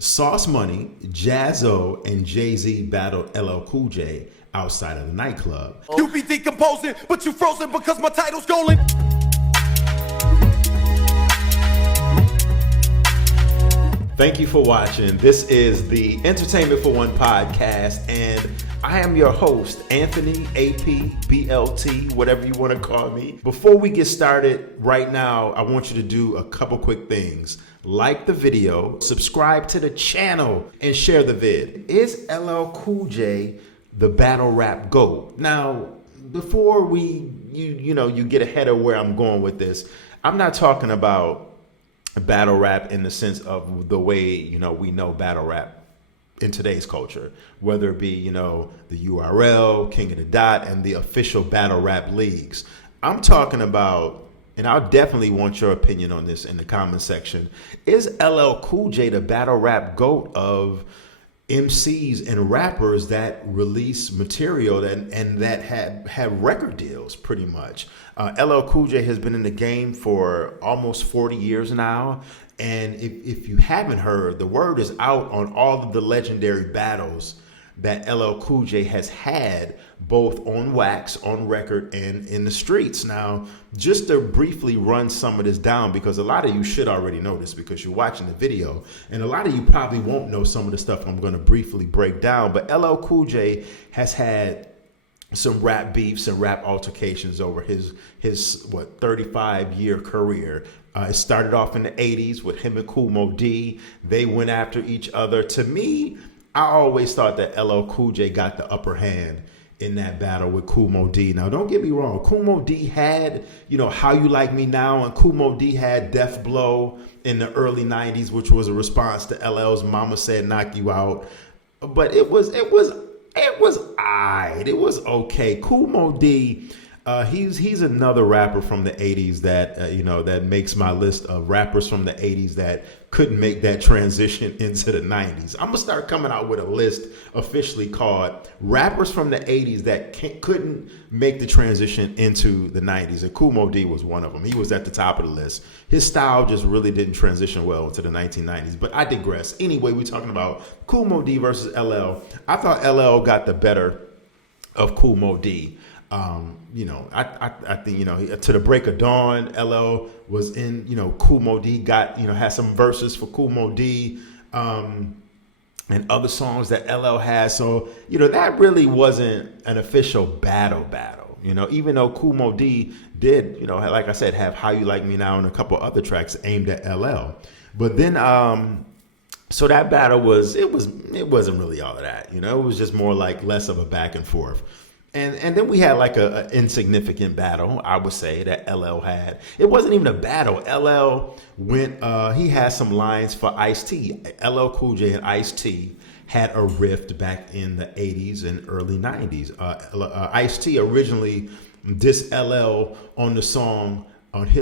Sauce Money, Jaz-O, and Jay-Z battled LL Cool J outside of the nightclub. You be decomposing, but you frozen because my title's golden. Thank you for watching. This is the Entertainment for One podcast, and I am your host, Anthony, AP, BLT, whatever you want to call me. Before we get started, right now, I want you to do a couple quick things. Like the video, subscribe to the channel, and share the vid. Is LL Cool J the battle rap GOAT? Now, before you get ahead of where I'm going with this, I'm not talking about battle rap in the sense of the way, we know battle rap in today's culture, whether it be, the URL, King of the Dot, and the official battle rap leagues. I'm talking about, and I'll definitely want your opinion on this in the comment section, is LL Cool J the battle rap GOAT of MCs and rappers that release material and that have record deals pretty much? LL Cool J has been in the game for almost 40 years now. And if you haven't heard, the word is out on all of the legendary battles that LL Cool J has had, both on wax, on record, and in the streets. Now, just to briefly run some of this down, because a lot of you should already know this because you're watching the video, and a lot of you probably won't know some of the stuff I'm going to briefly break down, but LL Cool J has had some rap beefs and rap altercations over his 35-year career. It started off in the 80s with him and Kool Moe Dee. They went after each other. To me, I always thought that LL Cool J got the upper hand in that battle with Kool Moe Dee. Now, don't get me wrong. Kool Moe Dee had, How You Like Me Now, and Kool Moe Dee had Death Blow in the early 90s, which was a response to LL's Mama Said Knock You Out. But it was aight. It was okay. Kool Moe Dee, he's another rapper from the 80s that that makes my list of rappers from the 80s that couldn't make that transition into the 90s. I'm gonna start coming out with a list officially called rappers from the 80s that couldn't make the transition into the 90s, and Kool Moe Dee was one of them. He was at the top of the list. His style just really didn't transition well into the 1990s, but I digress. Anyway, we're talking about Kool Moe Dee versus LL. I thought LL got the better of Kool Moe Dee. I think, to the break of dawn, LL was in, Kool Moe Dee had some verses for Kool Moe Dee, and other songs that LL has. So, that really wasn't an official battle, even though Kool Moe Dee did, like I said, have How You Like Me Now and a couple other tracks aimed at LL. But then, so that battle it wasn't really all of that, it was just more like less of a back and forth. And then we had like a insignificant battle, I would say, that LL had. It wasn't even a battle. LL went, he had some lines for Ice-T. LL Cool J and Ice-T had a rift back in the 80s and early 90s. Ice-T originally dissed LL on his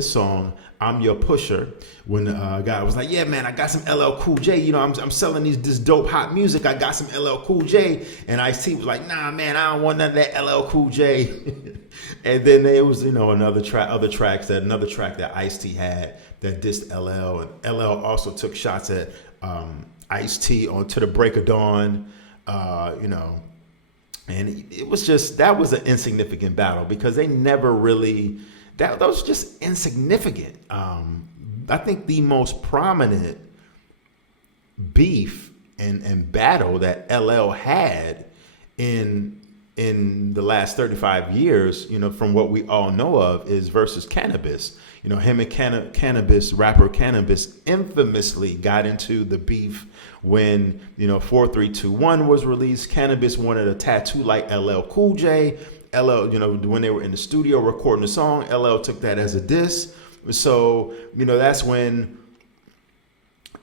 song, I'm Your Pusher, when the guy was like, yeah, man, I got some LL Cool J. I'm selling this dope hot music. I got some LL Cool J. And Ice-T was like, nah, man, I don't want none of that LL Cool J. And then there was, another track that Ice-T had that dissed LL. And LL also took shots at Ice-T on To the Break of Dawn, And it was that was an insignificant battle because they never really... That was just insignificant. I think the most prominent beef and battle that LL had in the last 35 years, from what we all know of, is versus Cannibus. Him and Cannibus, rapper Cannibus, infamously got into the beef when 4321 was released. Cannabis wanted a tattoo like LL Cool J. LL, when they were in the studio recording the song, LL took that as a diss. So, that's when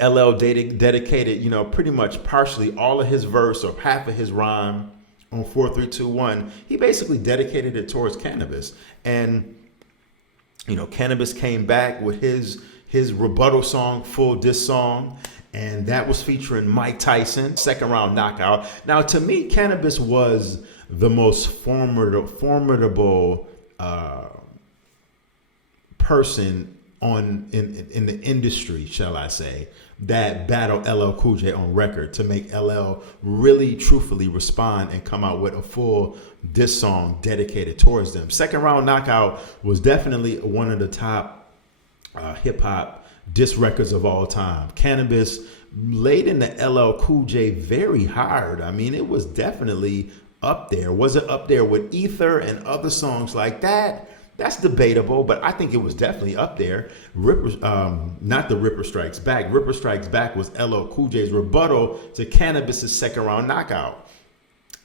LL dedicated, pretty much partially all of his verse or half of his rhyme on 4321. He basically dedicated it towards Cannabis. And, Cannabis came back with his rebuttal song, Full Diss Song. And that was featuring Mike Tyson, second round knockout. Now, to me, Cannabis was the most formidable person in the industry, shall I say, that battle LL Cool J on record to make LL really truthfully respond and come out with a full diss song dedicated towards them. Second Round Knockout was definitely one of the top hip hop diss records of all time. Cannabis laid into LL Cool J very hard. I mean, it was definitely up there. Was it up there with Ether and other songs like that? That's debatable, but I think it was definitely up there. Not the Ripper Strikes Back. Ripper Strikes Back was LL Cool J's rebuttal to Cannabis's Second Round Knockout.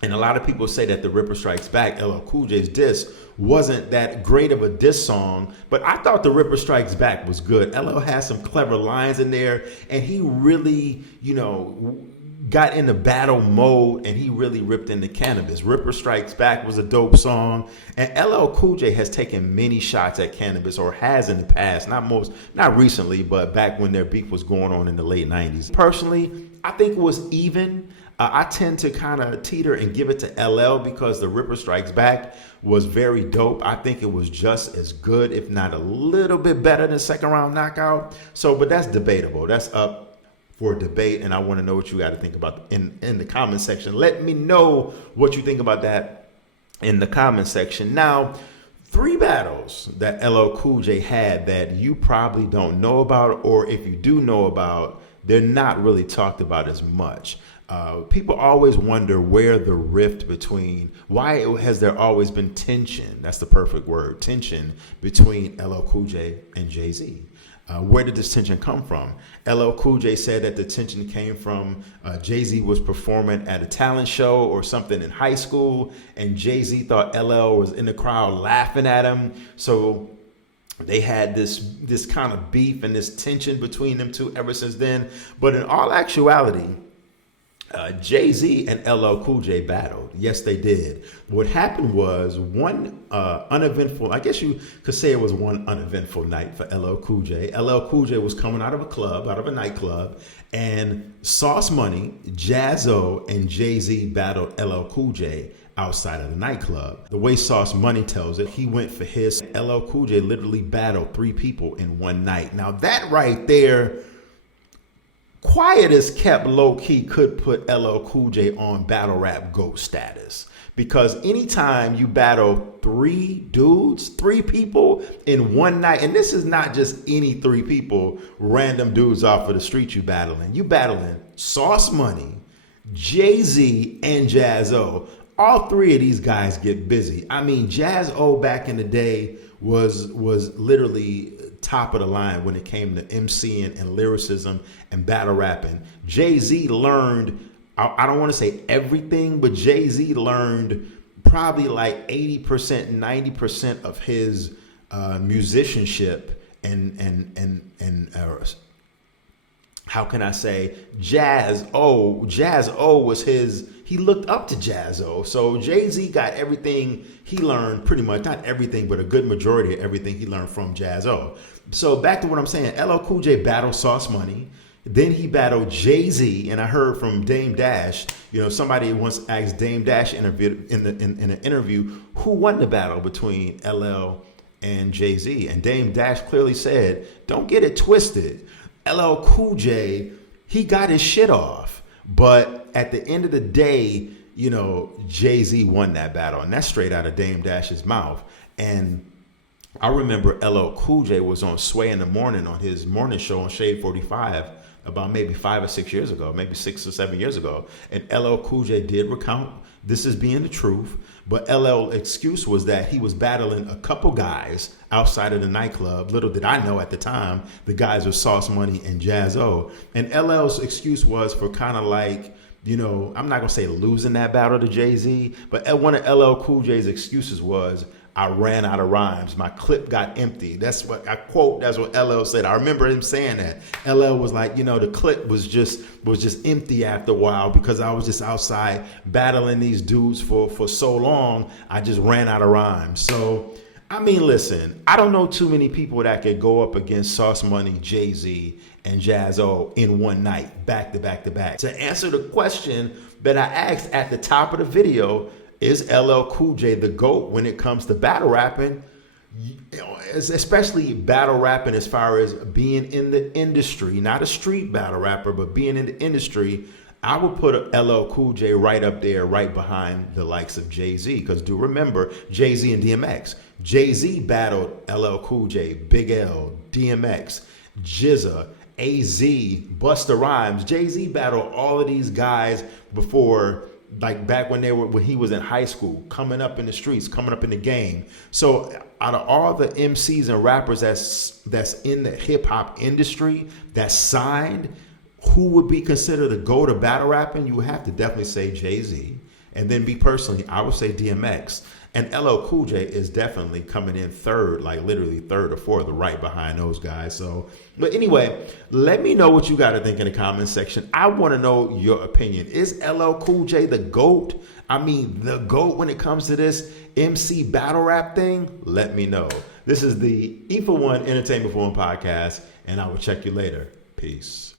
And a lot of people say that the Ripper Strikes Back, LL Cool J's diss, wasn't that great of a diss song, but I thought the Ripper Strikes Back was good. LL has some clever lines in there, and he really, got into battle mode, and he really ripped into Cannabis. Ripper Strikes Back was a dope song, and LL Cool J has taken many shots at Cannabis, or has in the past, not recently, but back when their beef was going on in the late 90s. Personally, I think it was even. I tend to kind of teeter and give it to LL because the Ripper Strikes Back was very dope. I think it was just as good, if not a little bit better than Second Round Knockout. But that's debatable. That's up for debate, and I want to know what you got to think about in the comment section. Let me know what you think about that in the comment section. Now, 3 battles that LL Cool J had that you probably don't know about, or if you do know about, they're not really talked about as much. People always wonder where the rift why has there always been tension? That's the perfect word, tension between LL Cool J and Jay-Z. Where did this tension come from? LL Cool J said that the tension came from Jay-Z was performing at a talent show or something in high school, and Jay-Z thought LL was in the crowd laughing at him. So they had this kind of beef and this tension between them two ever since then. But in all actuality, Jay-Z and LL Cool J battled. Yes, they did. What happened was one uneventful, I guess you could say it was one uneventful night for LL Cool J. LL Cool J was coming out of a nightclub, and Sauce Money, Jaz-O, and Jay-Z battled LL Cool J outside of the nightclub. The way Sauce Money tells it, he went for his. LL Cool J literally battled 3 people in one night. Now that right there, quiet as kept low-key, could put LL Cool J on battle rap GOAT status. Because anytime you battle 3 dudes, 3 people in one night, and this is not just any 3 people, random dudes off of the street you battling Sauce Money, Jay-Z, and Jaz-O. All 3 of these guys get busy. I mean, Jaz-O back in the day was literally top of the line when it came to MCing and lyricism and battle rapping. Jay-Z learned, I don't want to say everything, but Jay-Z learned probably like 80%, 90% of his musicianship and how can I say, Jaz-O was he looked up to Jaz-O. So Jay-Z got everything he learned, pretty much, not everything, but a good majority of everything he learned from Jaz-O. So back to what I'm saying, LL Cool J battled Sauce Money. Then he battled Jay-Z, and I heard from Dame Dash, somebody once asked Dame Dash in an interview, who won the battle between LL and Jay-Z? And Dame Dash clearly said, don't get it twisted. LL Cool J, he got his shit off. But at the end of the day, Jay-Z won that battle. And that's straight out of Dame Dash's mouth. And I remember LL Cool J was on Sway in the Morning on his morning show on Shade 45 about maybe 5 or 6 years ago, maybe 6 or 7 years ago. And LL Cool J did recount this as being the truth. But LL's excuse was that he was battling a couple guys outside of the nightclub. Little did I know at the time, the guys were Sauce Money and Jaz-O. And LL's excuse was for kind of like, I'm not going to say losing that battle to Jay-Z, but one of LL Cool J's excuses was, I ran out of rhymes. My clip got empty. That's what I quote. That's what LL said. I remember him saying that. LL was like, the clip was just empty after a while because I was just outside battling these dudes for so long. I just ran out of rhymes. So, I mean, listen, I don't know too many people that could go up against Sauce Money, Jay-Z, and Jaz-O in one night, back to back to back. To answer the question that I asked at the top of the video, is LL Cool J the GOAT when it comes to battle rapping? especially battle rapping as far as being in the industry, not a street battle rapper, but being in the industry, I would put LL Cool J right up there, right behind the likes of Jay-Z. Because do remember, Jay-Z and DMX. Jay-Z battled LL Cool J, Big L, DMX, GZA, AZ, Busta Rhymes. Jay-Z battled all of these guys before, like back when he was in high school, coming up in the streets, coming up in the game. So out of all the MCs and rappers that's in the hip hop industry that's signed, who would be considered a GOAT of battle rapping? You would have to definitely say Jay-Z. And then me personally, I would say DMX. And LL Cool J is definitely coming in third, like literally third or fourth, right behind those guys. So, but anyway, let me know what you got to think in the comment section. I want to know your opinion. Is LL Cool J the GOAT? I mean, the GOAT when it comes to this MC battle rap thing? Let me know. This is the E for One Entertainment for One podcast, and I will check you later. Peace.